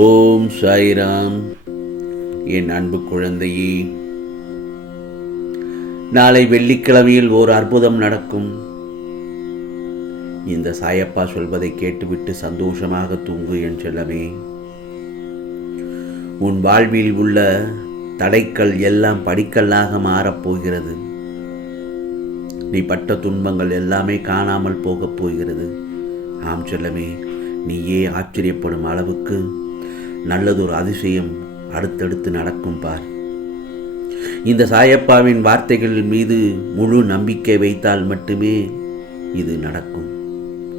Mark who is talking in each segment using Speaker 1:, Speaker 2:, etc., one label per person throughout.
Speaker 1: ஓம் சாய்ராம். என் அன்பு குழந்தையே நாளை வெள்ளிக்கிழமையில் ஓர் அற்புதம் நடக்கும். இந்த சாயப்பா சொல்வதை கேட்டுவிட்டு சந்தோஷமாக தூங்கு என் செல்லமே. உன் வாழ்வில் உள்ள தடைக்கல் எல்லாம் படிக்கல்லாக மாறப்போகிறது நீ பட்ட துன்பங்கள் எல்லாமே காணாமல் போகப் போகிறது. ஆம் செல்லமே நீயே ஆச்சரியப்படும் அளவுக்கு நல்லதொரு அதிசயம் அடுத்தடுத்து நடக்கும் பார். இந்த சாயப்பாவின் வார்த்தைகள் மீது முழு நம்பிக்கை வைத்தால் மட்டுமே இது நடக்கும்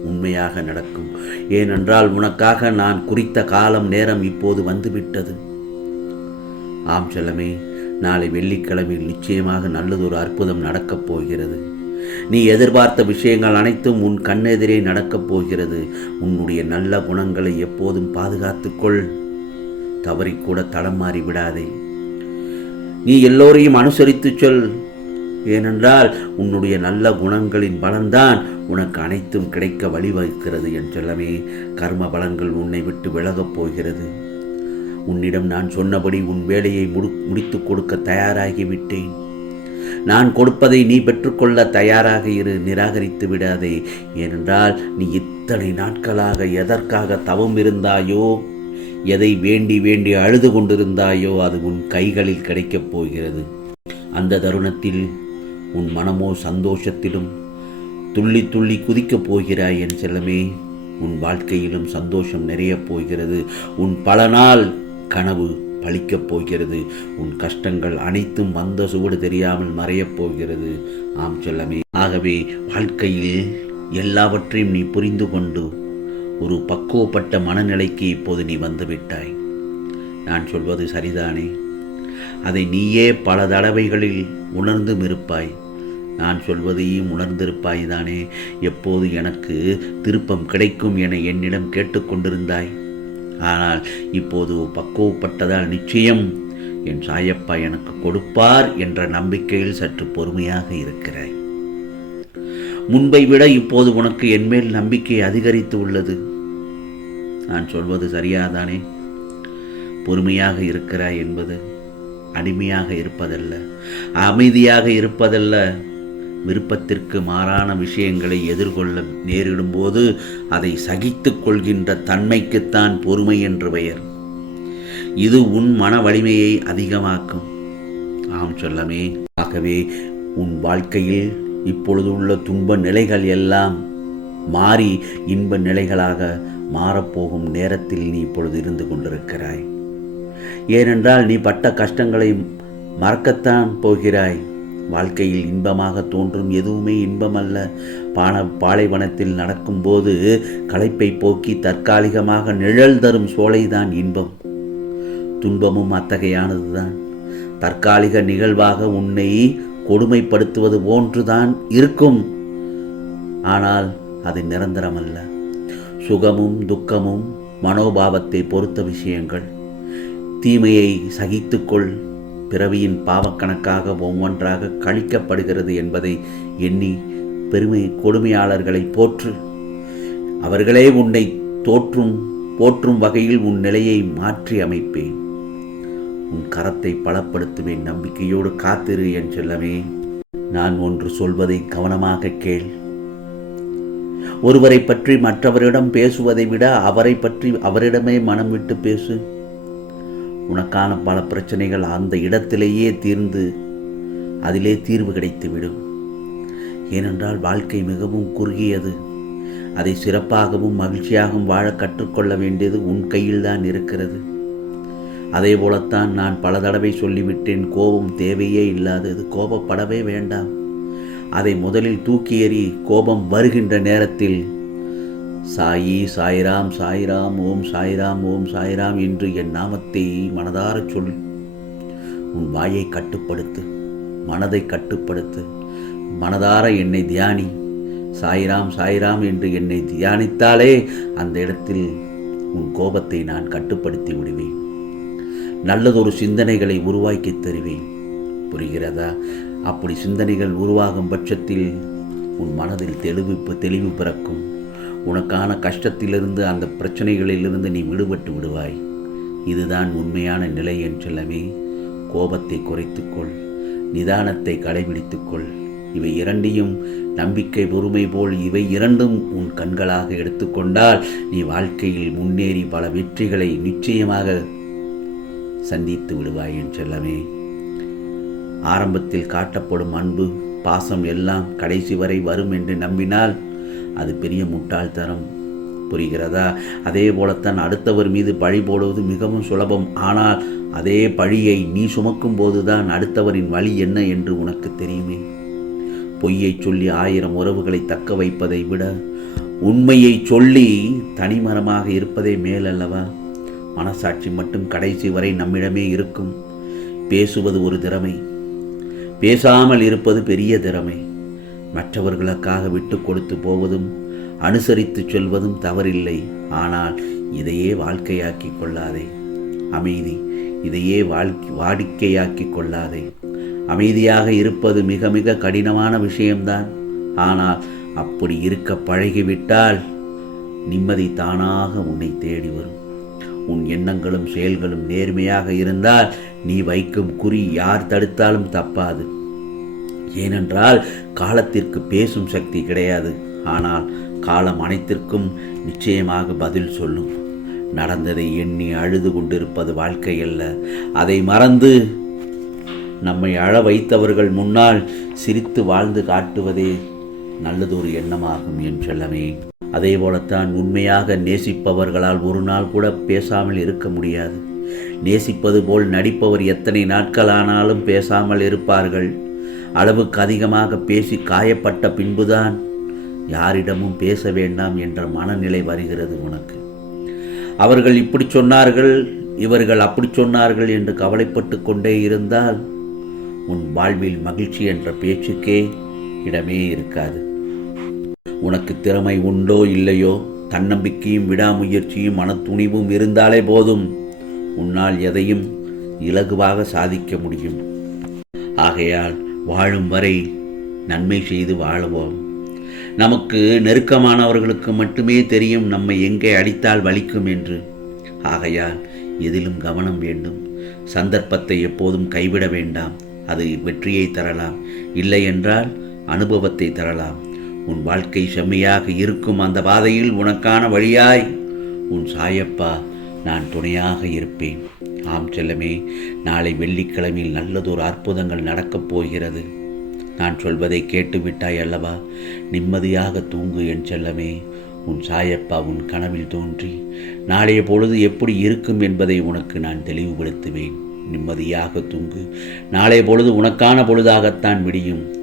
Speaker 1: உண்மையாக நடக்கும். ஏனென்றால் உனக்காக நான் குறித்த காலம் நேரம் இப்போது வந்துவிட்டது. ஆம் செல்லமே நாளை வெள்ளிக்கிழமையில் நிச்சயமாக நல்லதொரு அற்புதம் நடக்கப் போகிறது. நீ எதிர்பார்த்த விஷயங்கள் அனைத்தும் உன் கண்ணெதிரே நடக்கப் போகிறது. உன்னுடைய நல்ல குணங்களை எப்போதும் பாதுகாத்துக்கொள் தவறிக்கூட தடம் மாறி விடாதே. நீ எல்லோரையும் அனுசரித்து சொல். ஏனென்றால் உன்னுடைய நல்ல குணங்களின் பலன்தான் உனக்கு அனைத்தும் கிடைக்க வழிவகுக்கிறது என்றெல்லாமே கர்ம பலங்கள் உன்னை விட்டு விலகப் போகிறது. உன்னிடம் நான் சொன்னபடி உன் வேலையை முடு முடித்து கொடுக்க தயாராகிவிட்டேன் நான் கொடுப்பதை நீ பெற்றுக்கொள்ள தயாராக இரு நிராகரித்து விடாதே. ஏனென்றால் நீ இத்தனை நாட்களாக எதற்காக தவம் இருந்தாயோ எதை வேண்டி வேண்டி அழுது கொண்டிருந்தாயோ அது உன் கைகளில் கிடைக்கப் போகிறது. அந்த தருணத்தில் உன் மனமோ சந்தோஷத்திலும் துள்ளி துள்ளி குதிக்கப் போகிறாய் என் செல்லமே. உன் வாழ்க்கையிலும் சந்தோஷம் நிறையப் போகிறது. உன் பல நாள் கனவு பழிக்கப் போகிறது. உன் கஷ்டங்கள் அனைத்தும் வந்த சுவடு தெரியாமல் மறையப் போகிறது. ஆம் செல்லமே. ஆகவே வாழ்க்கையில் எல்லாவற்றையும் நீ புரிந்து கொண்டு ஒரு பக்குவப்பட்ட மனநிலைக்கு இப்போது நீ வந்துவிட்டாய். நான் சொல்வது சரிதானே? அதை நீயே பல தடவைகளில் உணர்ந்தும் இருப்பாய். நான் சொல்வதையும் உணர்ந்திருப்பாய் தானே? எப்போது எனக்கு திருப்பம் கிடைக்கும் என என்னிடம் கேட்டுக்கொண்டிருந்தாய் ஆனால் இப்போது பக்குவப்பட்டதால் நிச்சயம்? என் சாயப்பா எனக்கு கொடுப்பார் என்ற நம்பிக்கையில் சற்று பொறுமையாக இருக்கிறாய். முன்பை விட இப்போது உனக்கு என்மேல் நம்பிக்கை அதிகரித்து உள்ளது. நான் சொல்வது சரியாதானே? பொறுமையாக இருக்கிறாய் என்பது அடிமையாக இருப்பதல்ல. அமைதியாக இருப்பதல்ல. விருப்பத்திற்கு மாறான விஷயங்களை எதிர்கொள்ள நேரிடும்போது அதை சகித்து கொள்கின்ற தன்மைக்குத்தான் பொறுமை என்று பெயர். இது உன் மன வலிமையை அதிகமாக்கும். ஆம் சொல்லமே. ஆகவே உன் வாழ்க்கையில் இப்பொழுது உள்ள துன்ப நிலைகள் எல்லாம் மாறி இன்ப நிலைகளாக மாறப்போகும் நேரத்தில் நீ இப்பொழுது இருந்து கொண்டிருக்கிறாய். ஏனென்றால் நீ பட்ட கஷ்டங்களை மறக்கத்தான் போகிறாய். வாழ்க்கையில் இன்பமாக தோன்றும் எதுவுமே இன்பமல்ல. பான பாலைவனத்தில் நடக்கும்போது களைப்பை போக்கி தற்காலிகமாக நிழல் தரும் சோலைதான் இன்பம். துன்பமும் அத்தகையானதுதான். தற்காலிக நிகழ்வாக உன்னை கொடுமைப்படுத்துவது போன்றுதான் இருக்கும். ஆனால் அது நிரந்தரமல்ல. சுகமும் துக்கமும் மனோபாவத்தை பொறுத்த விஷயங்கள். தீமையை சகித்துக்கொள். பிறவியின் பாவக்கணக்காக ஒவ்வொன்றாக கழிக்கப்படுகிறது என்பதை எண்ணி பெருமை கொடுமையாளர்களை போற்று. அவர்களே உன்னை தோற்றும் போற்றும் வகையில் உன் நிலையை மாற்றி அமைப்பேன். உன் கரத்தை பலப்படுத்துவேன் நம்பிக்கையோடு காத்திரு என் செல்லமே. நான் ஒன்று சொல்வதை கவனமாக கேள். ஒருவரை பற்றி மற்றவரிடம் பேசுவதை விட அவரை பற்றி அவரிடமே மனம் விட்டு பேசு. உனக்கான பல பிரச்சனைகள் அந்த இடத்திலேயே தீர்ந்து அதிலே தீர்வு கிடைத்துவிடும். ஏனென்றால் வாழ்க்கை மிகவும் குறுகியது. அதை சிறப்பாகவும் மகிழ்ச்சியாகவும் வாழ கற்றுக்கொள்ள வேண்டியது உன் கையில்தான் இருக்கிறது. அதே போலத்தான் நான் பல தடவை சொல்லிவிட்டேன் கோபம் தேவையே இல்லாதது கோபப்படவே வேண்டாம். அதை முதலில் தூக்கி எறி கோபம் வருகின்ற நேரத்தில் சாயி சாய்ராம் சாய்ராம் ஓம் சாய்ராம் ஓம் சாய்ராம் என்று என் நாமத்தை மனதார சொல் உன் வாயை கட்டுப்படுத்து மனதை கட்டுப்படுத்து. மனதார என்னை தியானி சாய்ராம் சாய்ராம் என்று என்னை தியானித்தாலே அந்த இடத்தில் உன் கோபத்தை நான் கட்டுப்படுத்தி விடுவேன். நல்லதொரு சிந்தனைகளை உருவாக்கி தருவேன். புரிகிறதா? அப்படி சிந்தனைகள் உருவாகும் பட்சத்தில் உன் மனதில் தெளிவு தெளிவு பிறக்கும். உனக்கான கஷ்டத்திலிருந்து அந்த பிரச்சனைகளிலிருந்து நீ விடுபட்டு விடுவாய். இதுதான் உண்மையான நிலை என்றெல்லாமே கோபத்தை குறைத்துக்கொள். நிதானத்தை கடைபிடித்துக்கொள். இவை இரண்டையும் நம்பிக்கை பொறுமை போல் இவை இரண்டும் உன் கண்களாக எடுத்துக்கொண்டால் நீ வாழ்க்கையில் முன்னேறி பல வெற்றிகளை நிச்சயமாக சந்தித்து விடுவாய் என் செல்லமே ஆரம்பத்தில் காட்டப்படும் அன்பு பாசம் எல்லாம் கடைசி வரை வரும் என்று நம்பினால் அது பெரிய முட்டாள்தனம். புரிகிறதா? அதே போலத்தான் அடுத்தவர் மீது பழி போடுவது மிகவும் சுலபம். ஆனால் அதே பழியை நீ சுமக்கும் போதுதான் அடுத்தவரின் வழி என்ன என்று உனக்கு தெரியுமே. பொய்யை சொல்லி ஆயிரம் உறவுகளை தக்க வைப்பதை விட உண்மையை சொல்லி தனிமரமாக இருப்பதே மேலல்லவா? மனசாட்சி மட்டும் கடைசி வரை நம்மிடமே இருக்கும். பேசுவது ஒரு திறமை. பேசாமல் இருப்பது பெரிய திறமை. மற்றவர்களுக்காக விட்டு கொடுத்து போவதும் அனுசரித்து சொல்வதும் தவறில்லை. ஆனால் இதையே வாழ்க்கையாக்கி கொள்ளாதே. அமைதி. இதையே வாழ்க்கை வாடிக்கையாக்கி கொள்ளாதே. அமைதியாக இருப்பது மிக மிக கடினமான விஷயம்தான். ஆனால் அப்படி இருக்க பழகிவிட்டால் நிம்மதி தானாக உன்னை தேடி வரும். உன் எண்ணங்களும் செயல்களும் நேர்மையாக இருந்தால் நீ வைக்கும் குறி யார் தடுத்தாலும் தப்பாது. ஏனென்றால் காலத்திற்கு பேசும் சக்தி கிடையாது. ஆனால் காலம் அனைத்திற்கும் நிச்சயமாக பதில் சொல்லும். நடந்ததை எண்ணி அழுது கொண்டிருப்பது வாழ்க்கை அல்ல அதை மறந்து நம்மை அழ வைத்தவர்கள் முன்னால் சிரித்து வாழ்ந்து காட்டுவதே நல்லதொரு எண்ணமாகும் என் செல்லமே. அதே போலத்தான் உண்மையாக நேசிப்பவர்களால் ஒரு நாள் கூட பேசாமல் இருக்க முடியாது. நேசிப்பது போல் நடிப்பவர் எத்தனை நாட்களானாலும் பேசாமல் இருப்பார்கள். அளவுக்கு அதிகமாக பேசி காயப்பட்ட பின்புதான் யாரிடமும் பேச வேண்டாம் என்ற மனநிலை வருகிறது உனக்கு. அவர்கள் இப்படி சொன்னார்கள் இவர்கள் அப்படி சொன்னார்கள் என்று கவலைப்பட்டு கொண்டே இருந்தால் உன் வாழ்வில் மகிழ்ச்சி என்ற பேச்சுக்கே இடமே இருக்காது. உனக்கு திறமை உண்டோ இல்லையோ? தன்னம்பிக்கையும் விடாமுயற்சியும் மனத்துணிவும் இருந்தாலே போதும். உன்னால் எதையும் இலகுவாக சாதிக்க முடியும். ஆகையால் வாழும் வரை நன்மை செய்து வாழுவோம். நமக்கு நெருக்கமானவர்களுக்கு மட்டுமே தெரியும் நம்மை எங்கே அடித்தால் வலிக்கும் என்று. ஆகையால் எதிலும் கவனம் வேண்டும். சந்தர்ப்பத்தை எப்போதும் கைவிட வேண்டாம். அது வெற்றியை தரலாம். இல்லை என்றால் அனுபவத்தை தரலாம். உன் வாழ்க்கை செம்மையாக இருக்கும் அந்த பாதையில் உனக்கான வழியாய். உன் சாயப்பா நான் துணையாக இருப்பேன். ஆம் செல்லமே நாளை வெள்ளிக்கிழமையில் நல்லதொரு அற்புதங்கள் நடக்கப் போகிறது. நான் சொல்வதை கேட்டுவிட்டாய் அல்லவா? நிம்மதியாக தூங்கு என் செல்லமே. உன் சாயப்பா உன் கனவில் தோன்றி நாளைய பொழுது எப்படி இருக்கும் என்பதை உனக்கு நான் தெளிவுபடுத்துவேன். நிம்மதியாக தூங்கு. நாளைய பொழுது உனக்கான பொழுதாகத்தான் விடியும்.